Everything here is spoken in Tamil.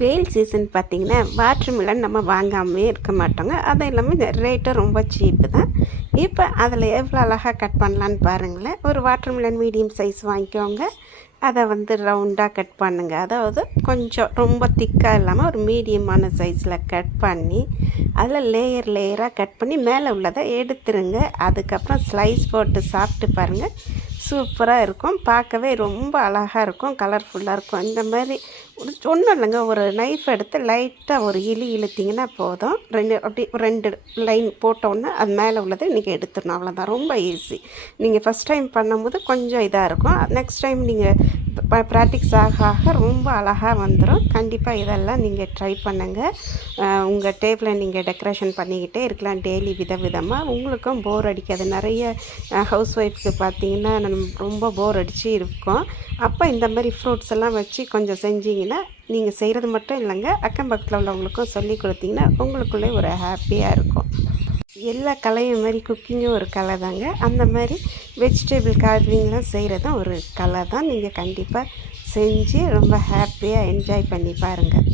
வெயில் சீசன் பார்த்திங்கன்னா வாட்டர்மெலன் நம்ம வாங்காமே இருக்க மாட்டோங்க. அது எல்லாமே ரேட்டும் ரொம்ப சீப்பு தான். இப்போ அதில் எவ்வளோ அழகாக கட் பண்ணலான்னு பாருங்களேன். ஒரு வாட்டர்மெலன் மீடியம் சைஸ் வாங்கிக்கோங்க. அதை ரவுண்டாக கட் பண்ணுங்க. அதாவது கொஞ்சம் ரொம்ப திக்காக இல்லாமல் ஒரு மீடியமான சைஸில் கட் பண்ணி அதில் லேயராக கட் பண்ணி மேலே உள்ளதை எடுத்துருங்க. அதுக்கப்புறம் ஸ்லைஸ் போட்டு சாப்பிட்டு பாருங்கள். சூப்பராக இருக்கும். பார்க்கவே ரொம்ப அழகாக இருக்கும், கலர்ஃபுல்லாக இருக்கும். இந்த மாதிரி ஒன்றும் இல்லைங்க, ஒரு நைஃப் எடுத்து லைட்டாக ஒரு இழுத்திங்கன்னா போதும். ரெண்டு லைன் போட்டோன்னே அது மேலே உள்ளதை நீங்கள் எடுத்துடணும். அவ்வளோதான், ரொம்ப ஈஸி. நீங்கள் ஃபஸ்ட் டைம் பண்ணும்போது கொஞ்சம் இதாக இருக்கும். நெக்ஸ்ட் டைம் நீங்கள் ப்ராக்டிக்ஸ் ஆக ரொம்ப அழகாக வந்துடும். கண்டிப்பாக இதெல்லாம் நீங்கள் ட்ரை பண்ணுங்கள். உங்கள் டேபிளை நீங்கள் டெக்கரேஷன் பண்ணிக்கிட்டே இருக்கலாம் டெய்லி விதவிதமாக. உங்களுக்கும் போர் அடிக்காது. நிறைய ஹவுஸ் ஒய்ஃப்க்கு பார்த்தீங்கன்னா ரொம்ப போர் அடித்து இருக்கும். அப்போ இந்த மாதிரி ஃப்ரூட்ஸ் எல்லாம் வச்சு கொஞ்சம் செஞ்சிங்கன்னா, நீங்கள் செய்கிறது மட்டும் இல்லைங்க, அக்கம் பக்கத்தில் உள்ளவங்களுக்கும் சொல்லி கொடுத்தீங்கன்னா உங்களுக்குள்ளே ஒரு ஹாப்பியாக இருக்கும். எல்லா கலையும் மாதிரி குக்கிங்கும் ஒரு கலை தாங்க. அந்த மாதிரி வெஜிடபிள் கார்விங்லாம் செய்கிறதும் ஒரு கலை தான். நீங்கள் கண்டிப்பாக செஞ்சு ரொம்ப ஹாப்பியாக என்ஜாய் பண்ணி பாருங்கள்.